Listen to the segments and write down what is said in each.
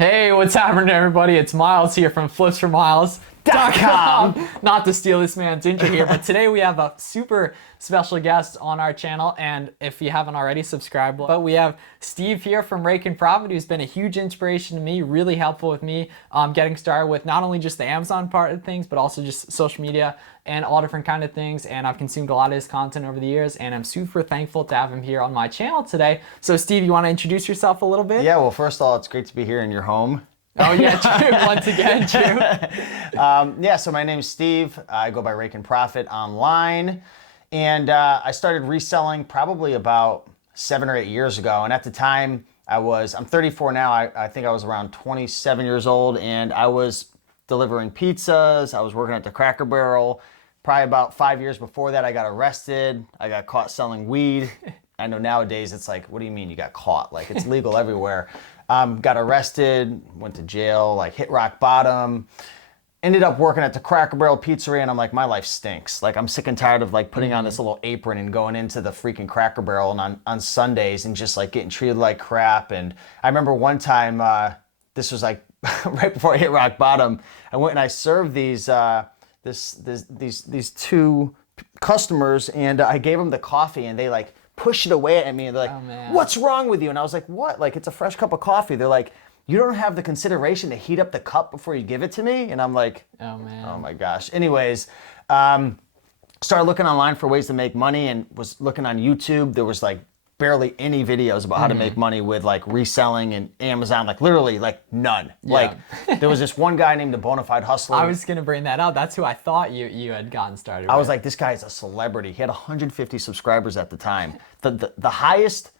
Hey, what's happening, everybody? It's Miles here from FlipsForMiles.com. Not to steal this man's intro here, but today we have a super special guest on our channel, and if you haven't already, subscribe. But we have Steve here from Rake and Profit, who's been a huge inspiration to me, really helpful with me getting started with not only just the Amazon part of things, but also just social media and all different kind of things. And I've consumed a lot of his content over the years, and I'm super thankful to have him here on my channel today. So Steve, you want to introduce yourself a little bit? Yeah, well, first of all, it's great to be here in your home. Oh yeah, true. Once again, true. Yeah, so my name's Steve. I go by Rake and Profit online. And I started reselling probably about 7 or 8 years ago. And at the time, I'm 34 now. I think I was around 27 years old, and I was delivering pizzas. I was working at the Cracker Barrel. Probably about 5 years before that, I got arrested. I got caught selling weed. I know nowadays it's like, what do you mean you got caught? Like, it's legal everywhere. Got arrested, went to jail, like hit rock bottom. Ended up working at the Cracker Barrel Pizzeria, and I'm like, my life stinks. Like, I'm sick and tired of like putting on this little apron and going into the freaking Cracker Barrel and on Sundays and just like getting treated like crap. And I remember one time, this was like right before I hit rock bottom, I went and I served these two customers, and I gave them the coffee, and they like pushed it away at me, and they're like, oh, what's wrong with you? And I was like, what? Like, it's a fresh cup of coffee. They're like, you don't have the consideration to heat up the cup before you give it to me? And I'm like, oh man, oh my gosh. Anyways, started looking online for ways to make money, and was looking on YouTube. There was like barely any videos about how to make money with like reselling and Amazon, like literally like none. Yeah. Like, there was this one guy named the Bonafide Hustler. I was gonna bring that up. That's who I thought you had gotten started with. I was like, this guy's a celebrity. He had 150 subscribers at the time. The highest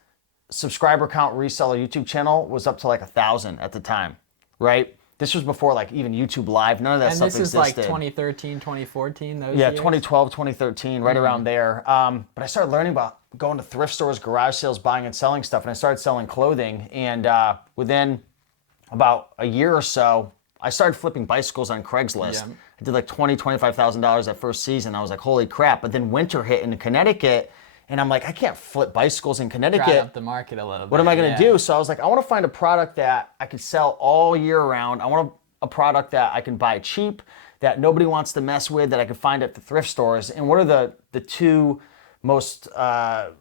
subscriber count reseller YouTube channel was up to like 1,000 at the time, right? This was before like even YouTube Live. None of that stuff existed. And this is like 2013, 2014, those Yeah, years? 2012, 2013, right around there. But I started learning about going to thrift stores, garage sales, buying and selling stuff, and I started selling clothing. And within about a year or so, I started flipping bicycles on Craigslist. Yeah. I did like $20,000, $25,000 that first season. I was like, holy crap. But then winter hit in Connecticut, and I'm like, I can't flip bicycles in Connecticut. Dry up the market a little bit. What am I going to do? So I was like, I want to find a product that I could sell all year round. I want a product that I can buy cheap, that nobody wants to mess with, that I can find at the thrift stores. And what are the two most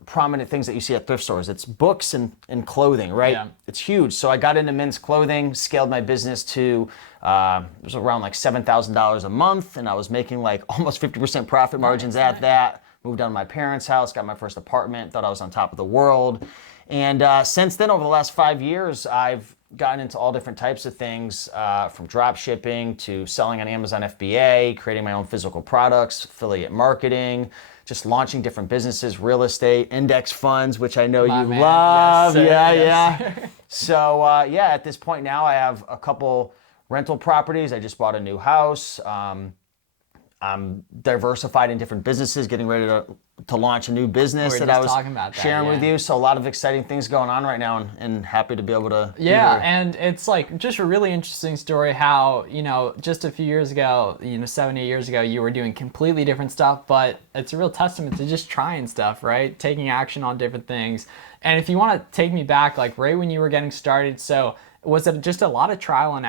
prominent things that you see at thrift stores? It's books and clothing, right? Yeah. It's huge. So I got into men's clothing, scaled my business to, it was around like $7,000 a month, and I was making like almost 50% profit margins at that. Moved down to my parents' house, got my first apartment, thought I was on top of the world. And since then, over the last 5 years, I've gotten into all different types of things, from drop shipping to selling on Amazon FBA, creating my own physical products, affiliate marketing, just launching different businesses, real estate, index funds, which I know you love. Yes, sir. Yeah, Yes, yeah. So at this point now, I have a couple rental properties. I just bought a new house. I'm diversified in different businesses, getting ready to launch a new business that I was sharing with you. So a lot of exciting things going on right now, and happy to be able to Yeah, and it's like just a really interesting story how, just a few years ago, 7, 8 years ago, you were doing completely different stuff, but it's a real testament to just trying stuff, right? Taking action on different things. And if you want to take me back, like right when you were getting started, so was it just a lot of trial and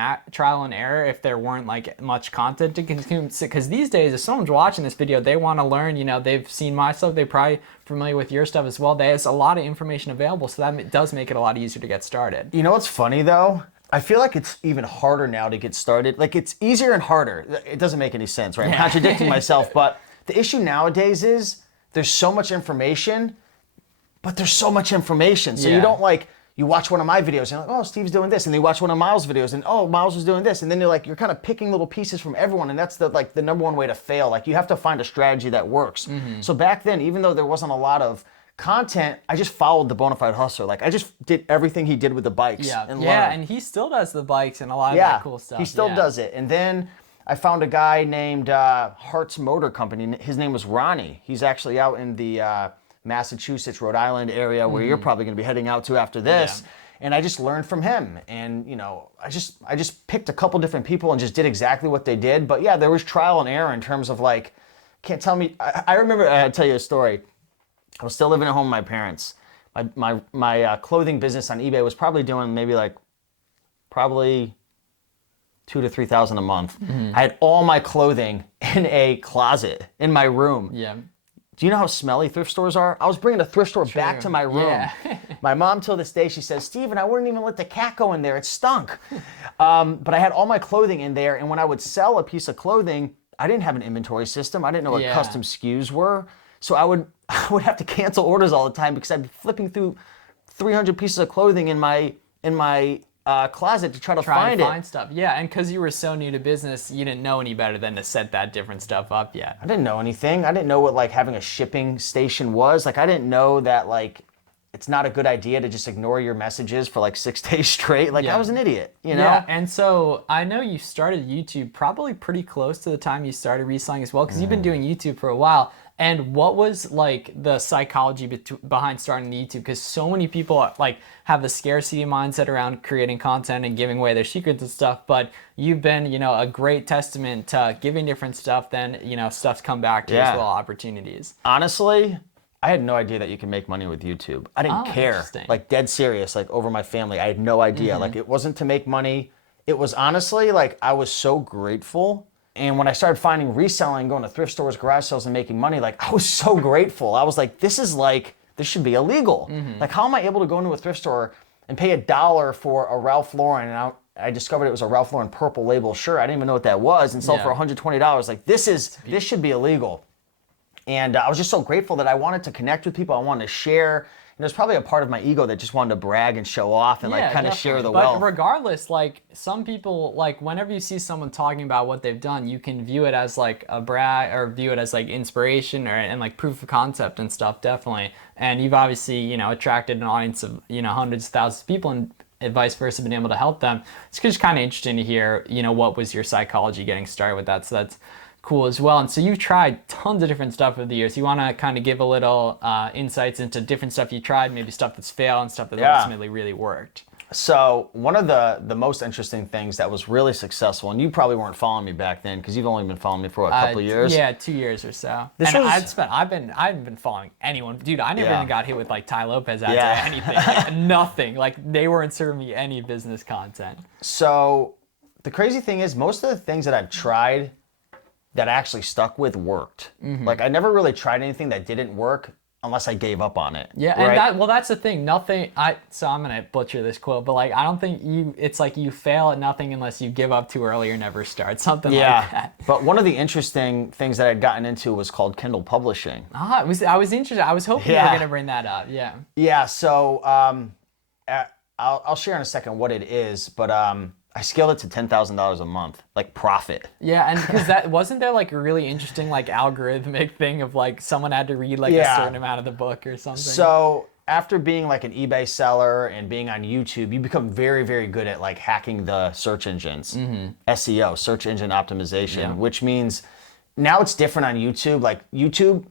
error if there weren't like much content to consume? Because these days, if someone's watching this video, they want to learn, they've seen my stuff, they're probably familiar with your stuff as well. There's a lot of information available, so that does make it a lot easier to get started. You know what's funny though? I feel like it's even harder now to get started. Like, it's easier and harder. It doesn't make any sense, right? I'm contradicting myself, but the issue nowadays is there's so much information, but there's so much information. So you don't like, you watch one of my videos and you're like, oh, Steve's doing this. And then you watch one of Miles' videos and, oh, Miles was doing this. And then you're kind of picking little pieces from everyone. And that's the number one way to fail. Like, you have to find a strategy that works. So back then, even though there wasn't a lot of content, I just followed the Bonafide Hustler. Like, I just did everything he did with the bikes. And learned. And he still does the bikes and a lot of that cool stuff. He still does it. And then I found a guy named Hart's Motor Company. His name was Ronnie. He's actually out in the Massachusetts, Rhode Island area where you're probably going to be heading out to after this. And I just learned from him. And, I just picked a couple different people and just did exactly what they did. But yeah, there was trial and error in terms of like, can't tell me. I remember, I'll tell you a story. I was still living at home with my parents. My clothing business on eBay was probably doing maybe like probably $2,000 to $3,000 a month. I had all my clothing in a closet in my room. Yeah. Do you know how smelly thrift stores are? I was bringing a thrift store back to my room. Yeah. My mom till this day, she says, Steven, I wouldn't even let the cat go in there. It stunk. But I had all my clothing in there, and when I would sell a piece of clothing, I didn't have an inventory system. I didn't know what custom SKUs were. So I would have to cancel orders all the time because I'd be flipping through 300 pieces of clothing in my closet to try to find stuff. Yeah, and because you were so new to business, you didn't know any better than to set that different stuff up yet. I didn't know anything. I didn't know what like having a shipping station was. Like I didn't know that like it's not a good idea to just ignore your messages for like 6 days straight. Like I was an idiot, you know? Yeah, and so I know you started YouTube probably pretty close to the time you started reselling as well, because you've been doing YouTube for a while. And what was like the psychology behind starting the YouTube? Because so many people like have the scarcity mindset around creating content and giving away their secrets and stuff. But you've been, you know, a great testament to giving different stuff. Then, you know, stuff's come back to you as well, opportunities. Honestly, I had no idea that you can make money with YouTube. I didn't care. Like dead serious, like over my family. I had no idea. Like it wasn't to make money. It was honestly like I was so grateful. And when I started finding reselling, going to thrift stores, garage sales, and making money, like I was so grateful. I was like, this should be illegal. Like, how am I able to go into a thrift store and pay $1 for a Ralph Lauren? And I discovered it was a Ralph Lauren purple label shirt. I didn't even know what that was, and sell for $120. Like, this should be illegal. And I was just so grateful that I wanted to connect with people. I wanted to share. And there's probably a part of my ego that just wanted to brag and show off and like kind of share the wealth. But regardless, like some people, like whenever you see someone talking about what they've done, you can view it as like a brag or view it as like inspiration and like proof of concept and stuff, definitely. And you've obviously, you know, attracted an audience of, you know, hundreds of thousands of people and vice versa, been able to help them. It's just kind of interesting to hear, you know, what was your psychology getting started with that. So that's cool as well. And so you've tried tons of different stuff over the years. You want to kind of give a little insights into different stuff you tried, maybe stuff that's failed and stuff that ultimately really worked. So one of the most interesting things that was really successful, and you probably weren't following me back then because you've only been following me for a couple of years. Yeah, 2 years or so. I haven't been following anyone. Dude, I never even got hit with like Ty Lopez ads or anything. Like, nothing. Like they weren't serving me any business content. So the crazy thing is most of the things that I've tried that I actually stuck with worked. Like I never really tried anything that didn't work unless I gave up on it. Yeah, right? and that's the thing. So I'm gonna butcher this quote, but like I don't think it's like you fail at nothing unless you give up too early or never start. Something like that. But one of the interesting things that I'd gotten into was called Kindle publishing. I was interested. I was hoping you were gonna bring that up. Yeah. Yeah, so I'll share in a second what it is, but I scaled it to $10,000 a month, like profit. Yeah, and because that wasn't there like a really interesting like algorithmic thing of like someone had to read like a certain amount of the book or something. So after being like an eBay seller and being on YouTube, you become very, very good at like hacking the search engines, SEO, search engine optimization, which means now it's different on YouTube. Like YouTube,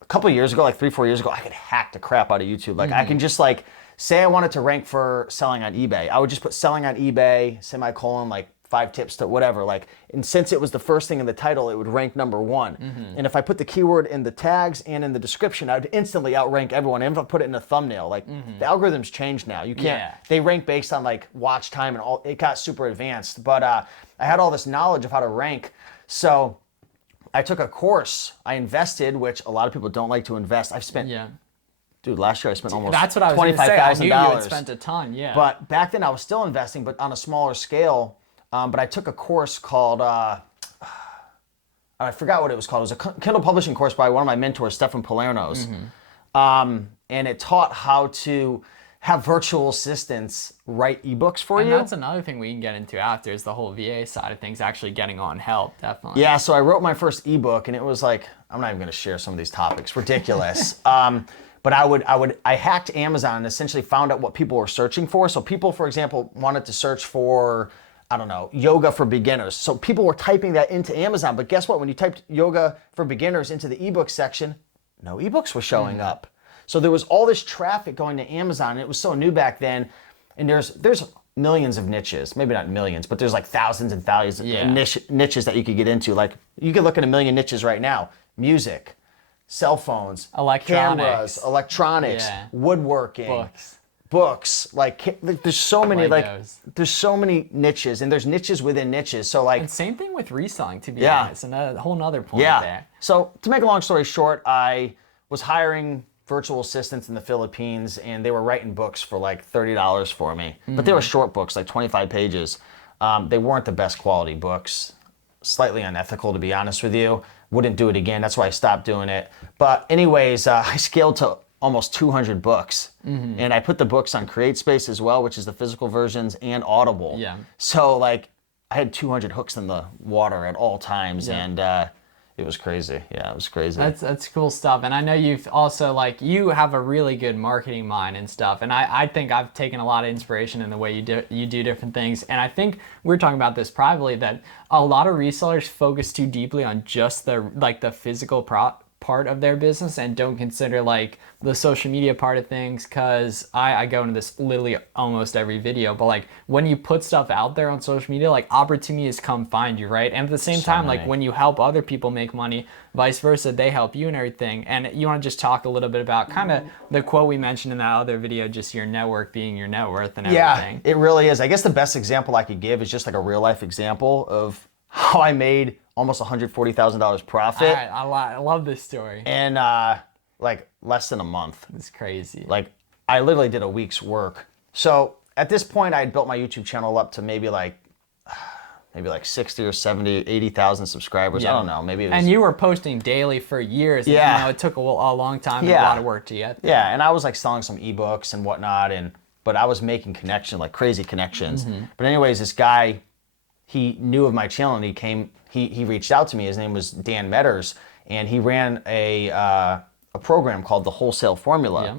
a couple of years ago, like 3-4 years ago, I could hack the crap out of YouTube. Like I can just like, say I wanted to rank for selling on eBay. I would just put selling on eBay, semicolon, like 5 tips to whatever. Like, and since it was the first thing in the title, it would rank number 1. And if I put the keyword in the tags and in the description, I'd instantly outrank everyone. And if I put it in a thumbnail, like the algorithms changed now. You can't, they rank based on like watch time and all, it got super advanced. But I had all this knowledge of how to rank. So I took a course, I invested, which a lot of people don't like to invest. I've spent dude, last year I spent almost $25,000. That's what I was going to say. I knew you had spent a ton, But back then I was still investing, but on a smaller scale. But I took a course called, I forgot what it was called. It was a Kindle publishing course by one of my mentors, Stefan Palerno's. And it taught how to have virtual assistants write ebooks for you. And that's another thing we can get into after is the whole VA side of things, actually getting on help, definitely. Yeah, so I wrote my first ebook, and it was like, I'm not even going to share some of these topics. Ridiculous. But I hacked Amazon and essentially found out what people were searching for. So people, for example, wanted to search for, I don't know, yoga for beginners. So people were typing that into Amazon. But guess what? When you typed yoga for beginners into the ebook section, no ebooks were showing up. So there was all this traffic going to Amazon. And it was so new back then. And there's millions of niches, maybe not millions, but there's like thousands and thousands of niches that you could get into. Like you could look at a million niches right now. Music, cell phones, cameras, electronics, woodworking, books, like there's so many Legos. there's so many niches, and there's niches within niches. So like And same thing with reselling, to be Yeah. honest, and a whole nother point yeah. there. So to make a long story short, I was hiring virtual assistants in the Philippines, and they were writing books for like $30 for me. But they were short books, like 25 pages. They weren't the best quality books. Slightly unethical, to be honest with you. Wouldn't do it again. That's why I stopped doing it. But anyways, I scaled to almost 200 books. And I put the books on CreateSpace as well, which is the physical versions, and Audible. Yeah. So like I had 200 hooks in the water at all times, and it was crazy. Yeah, it was crazy. That's cool stuff. And I know you've also, like, you have a really good marketing mind and stuff. And I think I've taken a lot of inspiration in the way you do different things. And I think we were talking about this privately, that a lot of resellers focus too deeply on just the physical part of their business and don't consider like the social media part of things, because I go into this literally almost every video, but like when you put stuff out there on social media, like opportunities come find you, right? And at the same time, like when you help other people make money, vice versa, they help you and everything. And you want to just talk a little bit about kind of the quote we mentioned in that other video, just your network being your net worth and everything. Yeah, it really is. I guess the best example I could give is just like a real life example of how I made almost $140,000 profit. All right, I love this story. In like less than a month. It's crazy. Like I literally did a week's work. So at this point I had built my YouTube channel up to maybe like 60 or 70, 80,000 subscribers. I don't know. Maybe it was... And you were posting daily for years. Yeah. And, you know, it took a long time and a lot of work to get there. Yeah, and I was like selling some ebooks and whatnot, but I was making connections, like crazy connections. But anyways, this guy, he knew of my channel, and he reached out to me. His name was Dan Metters, and he ran a program called the Wholesale Formula. Yeah.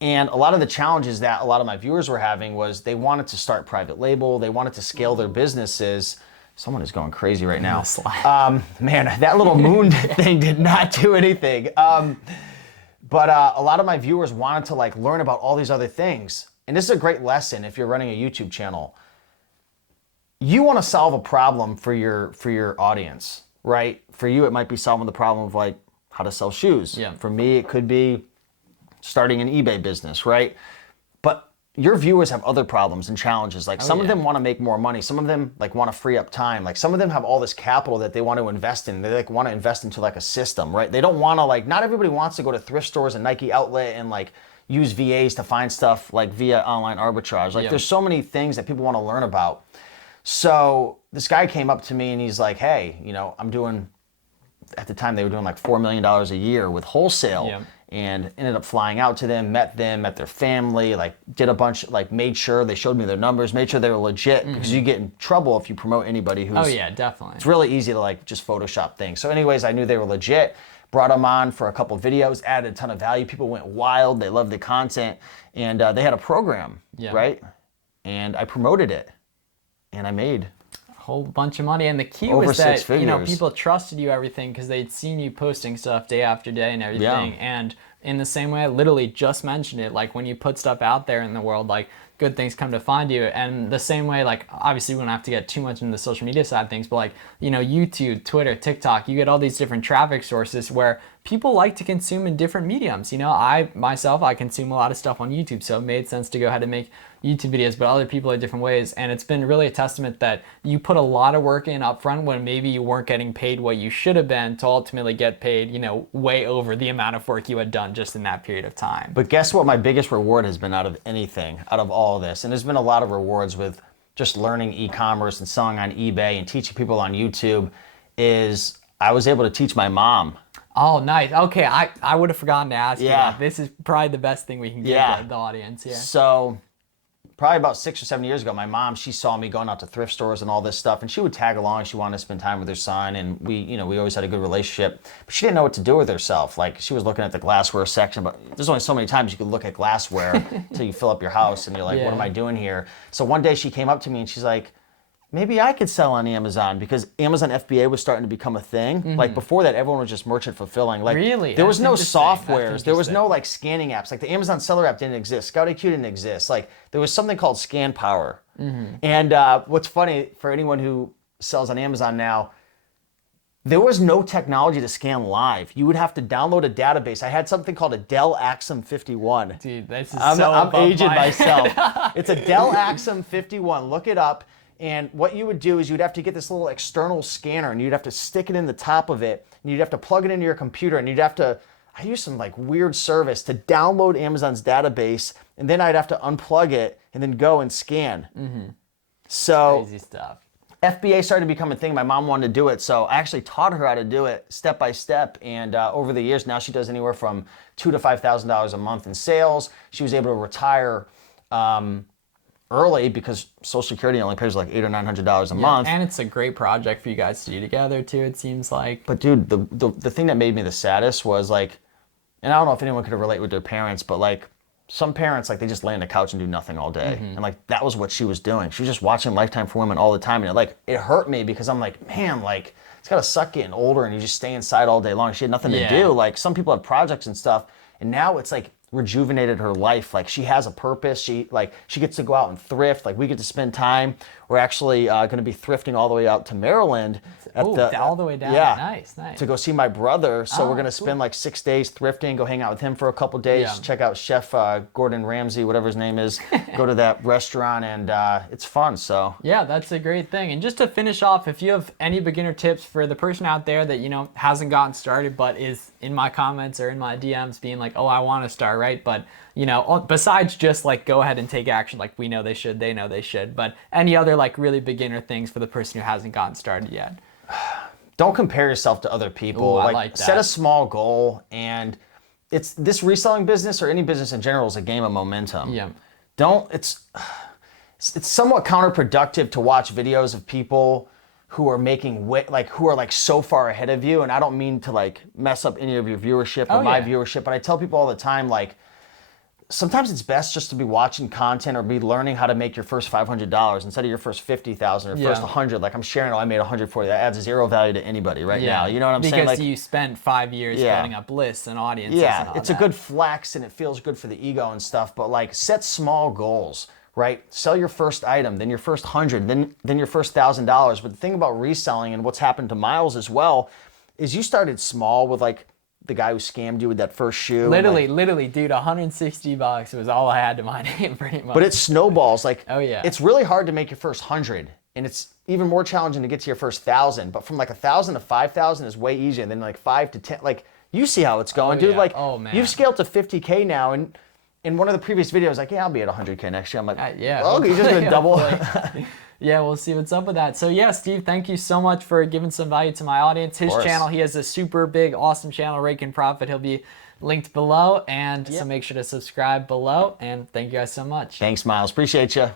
And a lot of the challenges that a lot of my viewers were having was they wanted to start private label, they wanted to scale their businesses. Someone is going crazy right now. Man, that little moon thing did not do anything. But a lot of my viewers wanted to like learn about all these other things. And this is a great lesson if you're running a YouTube channel. You want to solve a problem for your audience, right? For you, it might be solving the problem of like how to sell shoes. Yeah. For me, it could be starting an eBay business, right? But your viewers have other problems and challenges. Like some of them want to make more money. Some of them like want to free up time. Like some of them have all this capital that they want to invest in. They like want to invest into like a system, right? They don't want to like, not everybody wants to go to thrift stores and Nike outlet and like use VAs to find stuff like via online arbitrage. Like there's so many things that people want to learn about. So this guy came up to me and he's like, hey, you know, I'm doing, at the time they were doing like $4 million a year with wholesale, and ended up flying out to them, met their family, like did a bunch, like made sure they showed me their numbers, made sure they were legit, because you get in trouble if you promote anybody who's... Oh yeah, definitely. It's really easy to like just Photoshop things. So anyways, I knew they were legit, brought them on for a couple videos, added a ton of value. People went wild, they loved the content, and they had a program, right? And I promoted it. And I made a whole bunch of money. And the key over was that, 6 figures. you know, people trusted you everything because they'd seen you posting stuff day after day and everything. And in the same way, I literally just mentioned it, like when you put stuff out there in the world, like good things come to find you. And the same way, like obviously we don't have to get too much into the social media side of things, but like, you know, YouTube, Twitter, TikTok, you get all these different traffic sources where people like to consume in different mediums. You know, I consume a lot of stuff on YouTube, so it made sense to go ahead and make YouTube videos, but other people are different ways. And it's been really a testament that you put a lot of work in up front when maybe you weren't getting paid what you should have been to ultimately get paid, you know, way over the amount of work you had done just in that period of time. But guess what my biggest reward has been out of anything, out of all of this? And there's been a lot of rewards with just learning e-commerce and selling on eBay and teaching people on YouTube, is I was able to teach my mom. Oh, nice. Okay, I would have forgotten to ask you that. This is probably the best thing we can give the audience. Yeah. So probably about 6 or 7 years ago, my mom, she saw me going out to thrift stores and all this stuff, and she would tag along. She wanted to spend time with her son, and we always had a good relationship. But she didn't know what to do with herself. Like, she was looking at the glassware section, but there's only so many times you could look at glassware until you fill up your house, and you're like, what am I doing here? So one day she came up to me and she's like, maybe I could sell on Amazon, because Amazon FBA was starting to become a thing. Like before that, everyone was just merchant fulfilling. Like, really? There was no softwares. There was no like scanning apps. Like the Amazon SellerAmp didn't exist. Scout IQ didn't exist. Like there was something called Scan Power. And what's funny for anyone who sells on Amazon now, there was no technology to scan live. You would have to download a database. I had something called a Dell Axum 51. Dude, this is I'm above aging my- myself. It's a Dell Axum 51. Look it up. And what you would do is you'd have to get this little external scanner and you'd have to stick it in the top of it and you'd have to plug it into your computer and you'd have to, I used some like weird service to download Amazon's database and then I'd have to unplug it and then go and scan. So Crazy stuff. FBA started to become a thing. My mom wanted to do it, so I actually taught her how to do it step by step. And over the years, now she does anywhere from $2,000 to $5,000 a month in sales. She was able to retire early because Social Security only pays like $800 or $900 a month. And it's a great project for you guys to do together too, it seems like. But dude, the thing that made me the saddest was like, and I don't know if anyone could relate with their parents, but like some parents, like they just lay on the couch and do nothing all day. And like that was what she was doing. She was just watching Lifetime for Women all the time. And it hurt me because I'm like, man, like it's gotta suck getting older and you just stay inside all day long. She had nothing to do. Like some people have projects and stuff. And now it's like rejuvenated her life. Like she has a purpose. She gets to go out and thrift. Like we get to spend time. We're actually going to be thrifting all the way out to Maryland. All the way down. Yeah, Nice. to go see my brother. So we're going to spend like 6 days thrifting, go hang out with him for a couple days, check out Chef Gordon Ramsay, whatever his name is, go to that restaurant, and it's fun. So yeah, that's a great thing. And just to finish off, if you have any beginner tips for the person out there that, you know, hasn't gotten started but is in my comments or in my DMs being like, oh, I want to start, right? But, you know, besides just like go ahead and take action like we know they should, they know they should, but any other like really beginner things for the person who hasn't gotten started yet? Don't compare yourself to other people. Ooh, I like that. Set a small goal, and it's this reselling business or any business in general is a game of momentum. Yeah. It's somewhat counterproductive to watch videos of people who are who are so far ahead of you, and I don't mean to like mess up any of your viewership or my viewership, but I tell people all the time, like, sometimes it's best just to be watching content or be learning how to make your first $500 instead of your first 50,000 or first 100. Like I'm sharing, I made 100 for you. That adds zero value to anybody now. You know what I'm saying? Because you spent 5 years building up lists and audiences. Yeah, and all it's that. a good flex and it feels good for the ego and stuff. But like, set small goals, right? Sell your first item, then your first 100, then your first $1,000. But the thing about reselling and what's happened to Miles as well is you started small with like the guy who scammed you with that first shoe. Literally, dude, $160 was all I had to my name pretty much. But it snowballs. Like, it's really hard to make your first 100, and it's even more challenging to get to your first 1,000. But from like 1,000 to 5,000 is way easier than like 5 to 10. Like, you see how it's going, dude. Like, you've scaled to 50K now, and in one of the previous videos, like, yeah, I'll be at 100K next year. I'm like, oh, you're just gonna double. Yeah, we'll see what's up with that. So yeah, Steve, thank you so much for giving some value to my audience. His channel, he has a super big, awesome channel, Rake and Profit. He'll be linked below, and so make sure to subscribe below. And thank you guys so much. Thanks, Miles. Appreciate you.